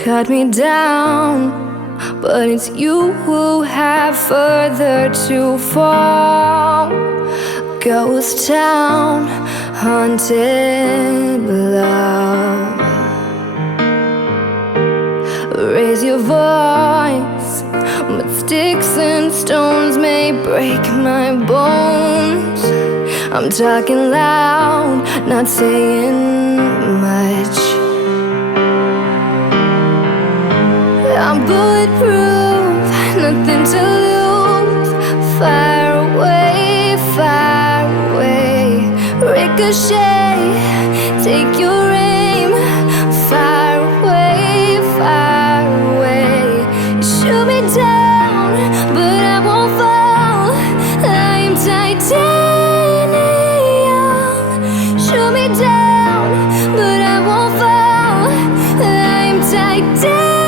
cut me down, but it's you who have further to fall. Ghost town, haunted love. Raise your voice, but sticks and stones may break my bones. I'm talking loud, not saying much. I'm bulletproof, nothing to lose. Fire away, fire away. Ricochet, take your aim. Fire away, fire away. You shoot me down, but I won't fall. I am titanium. Shoot me down, but I won't fall. I am titanium.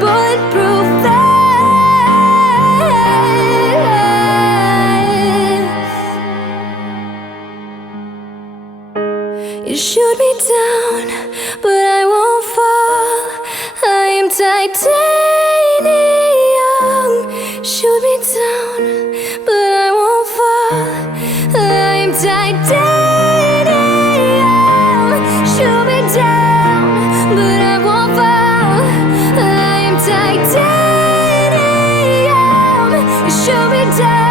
Bulletproof vest. You shoot me down, but I won't fall. I am titanium. Shoot me down, but I won't fall. I am titanium. Shoot me down, but I won't fall. Titanium, you shoot me down.